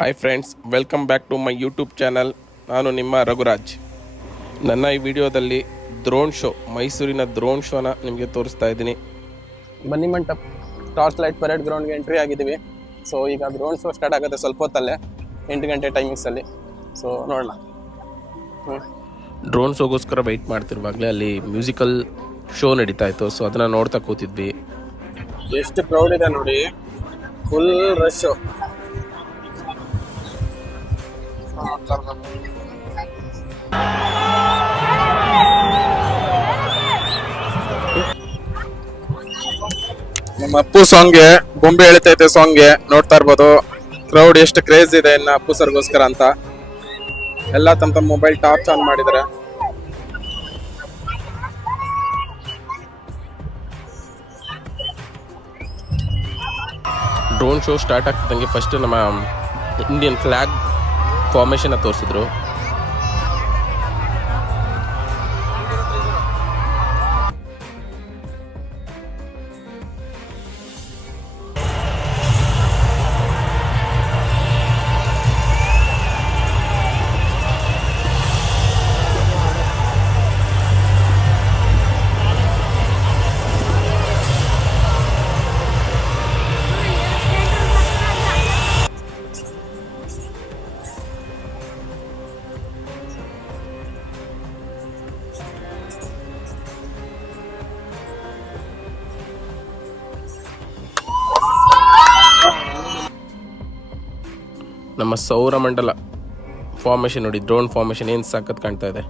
Hi friends, welcome back to my YouTube channel. ನಾನು ನಿಮ್ಮ ರಘುರಾಜ್. ನನ್ನ ಈ ವಿಡಿಯೋದಲ್ಲಿ ಡ್ರೋನ್ ಶೋ, ಮೈಸೂರಿನ ಡ್ರೋನ್ ಶೋನ ನಿಮಗೆ ತೋರಿಸ್ತಾ ಇದ್ದೀನಿ. Banni Mantapa torch light parade ಗ್ರೌಂಡ್ಗೆ ಎಂಟ್ರಿ ಆಗಿದ್ದೀವಿ. ಸೊ ಈಗ ಡ್ರೋನ್ ಶೋ ಸ್ಟಾರ್ಟ್ ಆಗುತ್ತೆ ಸ್ವಲ್ಪ ಹೊತ್ತಲ್ಲೇ, 8 ಗಂಟೆ ಟೈಮಿಂಗ್ಸಲ್ಲಿ. ಸೊ ನೋಡೋಣ. ಡ್ರೋನ್ ಶೋಗೋಸ್ಕರ ವೆಯ್ಟ್ ಮಾಡ್ತಿರುವಾಗಲೇ ಅಲ್ಲಿ ಮ್ಯೂಸಿಕಲ್ ಶೋ ನಡೀತಾ ಇತ್ತು. ಸೊ ಅದನ್ನು ನೋಡ್ತಾ ಕೂತಿದ್ವಿ. ಎಷ್ಟು ಕ್ರೌಡ್ ಇದೆ ನೋಡಿ, ಫುಲ್ ರಶ್ಶು. ನಮ್ಮ ಅಪ್ಪು ಸಾಂಗ್ಗೆ, ಗೊಂಬೆ ಎಳಿತೈತೆ ಸಾಂಗ್ಗೆ ನೋಡ್ತಾ ಇರ್ಬೋದು. ಕ್ರೌಡ್ ಎಷ್ಟು ಕ್ರೇಜ್ ಇದೆ ಇನ್ನು ಅಪ್ಪು ಸರ್ಗೋಸ್ಕರ ಅಂತ. ಎಲ್ಲ ತಮ್ಮ ಮೊಬೈಲ್ ಟಾರ್ಚ್ ಆನ್ ಮಾಡಿದ್ದಾರೆ. ಡ್ರೋನ್ ಶೋ ಸ್ಟಾರ್ಟ್ ಆಗ್ತಿದ್ದಂಗೆ ಫಸ್ಟ್ ನಮ್ಮ ಇಂಡಿಯನ್ ಫ್ಲ್ಯಾಗ್ ಫಾರ್ಮೇಷನ್ನ ತೋರಿಸಿದ್ರು. ನಮ್ಮ ಸೌರಮಂಡಲ ಫಾರ್ಮೇಷನ್ ನೋಡಿ, ಡ್ರೋನ್ ಫಾರ್ಮೇಷನ್ ಏನು ಸಖತ್ ಕಾಣ್ತಾ ಇದೆ.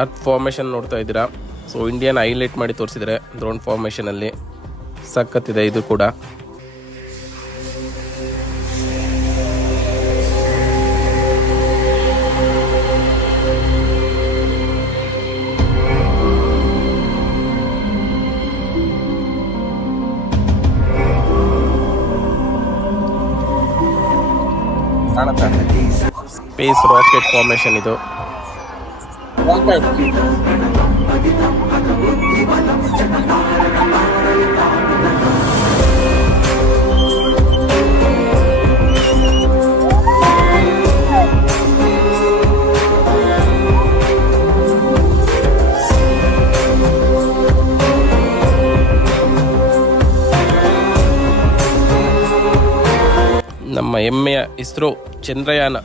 ಅರ್ತ್ ಫಾರ್ಮೇಷನ್ ನೋಡ್ತಾ ಇದ್ದೀರಾ. ಸೊ ಇಂಡಿಯನ್ ಹೈಲೈಟ್ ಮಾಡಿ ತೋರಿಸಿದರೆ ಡ್ರೋನ್ ಫಾರ್ಮೇಷನಲ್ಲಿ ಸಖತ್ತಿದೆ ಇದು ಕೂಡ. ಸ್ಪೇಸ್ ರಾಕೆಟ್ ಫಾರ್ಮೇಷನ್ ಇದು. ನಮ್ಮ ಹೆಮ್ಮೆಯ ಇಸ್ರೋ ಚಂದ್ರಯಾನ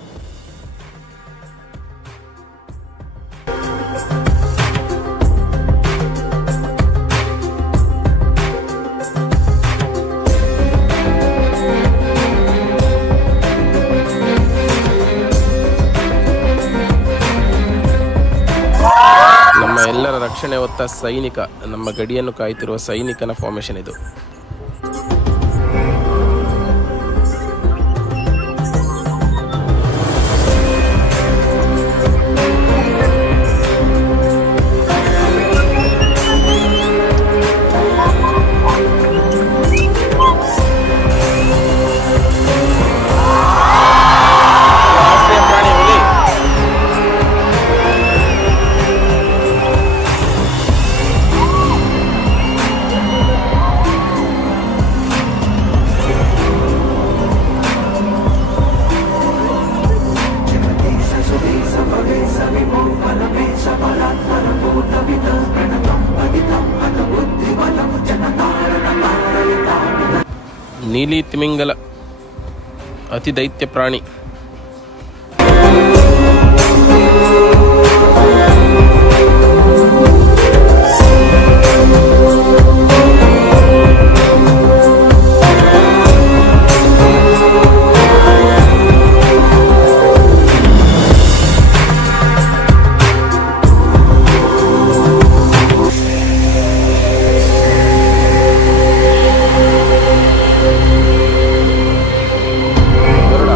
ಎಲ್ಲರ ರಕ್ಷಣೆ ಹೊತ್ತ ಸೈನಿಕ, ನಮ್ಮ ಗಡಿಯನ್ನು ಕಾಯ್ತಿರುವ ಸೈನಿಕನ ಫಾರ್ಮೇಷನ್ ಇದು. ನೀಲಿ ತಿಮಿಂಗಲ ಅತಿ ದೈತ್ಯ ಪ್ರಾಣಿ. ಗರುಡ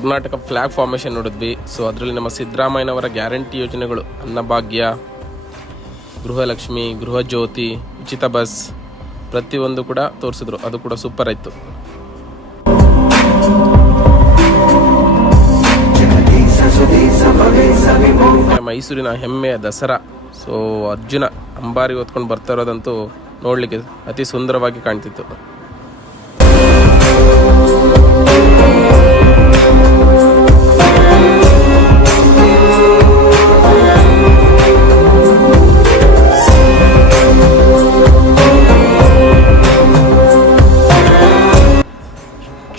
ಕರ್ನಾಟಕ ಫ್ಲ್ಯಾಗ್ ಫಾರ್ಮೇಷನ್ ನೋಡಿದ್ವಿ. ಸೊ ಅದರಲ್ಲಿ ನಮ್ಮ ಸಿದ್ದರಾಮಯ್ಯನವರ ಗ್ಯಾರಂಟಿ ಯೋಜನೆಗಳು, ಅನ್ನಭಾಗ್ಯ, ಗೃಹಲಕ್ಷ್ಮಿ, ಗೃಹಜ್ಯೋತಿ, ಉಚಿತ ಬಸ್ ಪ್ರತಿಯೊಂದು ಕೂಡ ತೋರಿಸಿದ್ರು. ಅದು ಕೂಡ ಸೂಪರ್ ಆಯಿತು. ಮೈಸೂರಿನ ಹೆಮ್ಮೆಯ ದಸರಾ. ಸೊ ಅರ್ಜುನ ಅಂಬಾರಿ ಹೊತ್ಕೊಂಡು ಬರ್ತಾ ಇರೋದಂತೂ ನೋಡಲಿಕ್ಕೆ ಅತಿ ಸುಂದರವಾಗಿ ಕಾಣ್ತಿತ್ತು.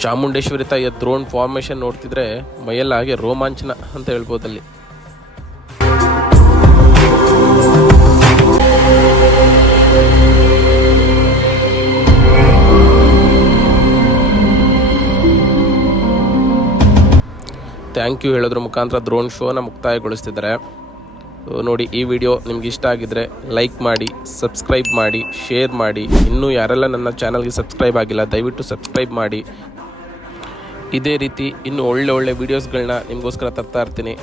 ಚಾಮುಂಡೇಶ್ವರಿ ತಾಯಿಯ ದ್ರೋಣ್ ಫಾರ್ಮೇಷನ್ ನೋಡ್ತಿದ್ರೆ ಮೈಯೆಲ್ಲ ಹಾಗೆ ರೋಮಾಂಚನ ಅಂತ ಹೇಳ್ಬೋದಲ್ಲಿ. ಥ್ಯಾಂಕ್ ಯು ಹೇಳೋದ್ರ ಮುಖಾಂತರ ದ್ರೋಣ್ ಶೋನ ಮುಕ್ತಾಯಗೊಳಿಸ್ತಿದ್ದಾರೆ. ನೋಡಿ, ಈ ವಿಡಿಯೋ ನಿಮ್ಗೆ ಇಷ್ಟ ಆಗಿದ್ರೆ ಲೈಕ್ ಮಾಡಿ, ಸಬ್ಸ್ಕ್ರೈಬ್ ಮಾಡಿ, ಶೇರ್ ಮಾಡಿ. ಇನ್ನೂ ಯಾರೆಲ್ಲ ನನ್ನ ಚಾನಲ್ಗೆ ಸಬ್ಸ್ಕ್ರೈಬ್ ಆಗಿಲ್ಲ ದಯವಿಟ್ಟು ಸಬ್ಸ್ಕ್ರೈಬ್ ಮಾಡಿ. ಇದೇ ರೀತಿ ಇನ್ನೂ ಒಳ್ಳೆ ವೀಡಿಯೋಸ್ಗಳನ್ನ ನಿಮಗೋಸ್ಕರ ತರ್ತಾ ಇರ್ತೀನಿ.